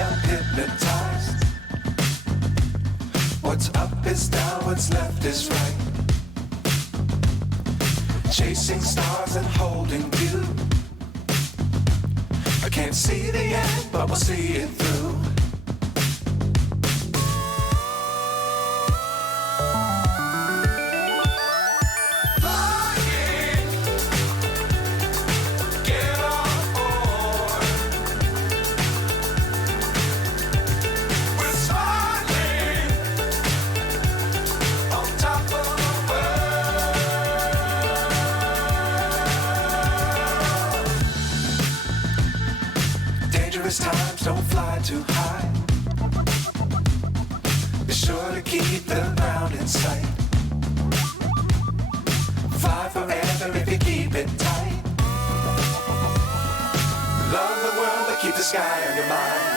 am hypnotized. What's up is down, what's left is right. Chasing stars and holding you. I can't see the end, but we'll see it through. Times don't fly too high. Be sure to keep the ground in sight. Fly forever if you keep it tight. Love the world, but keep the sky on your mind.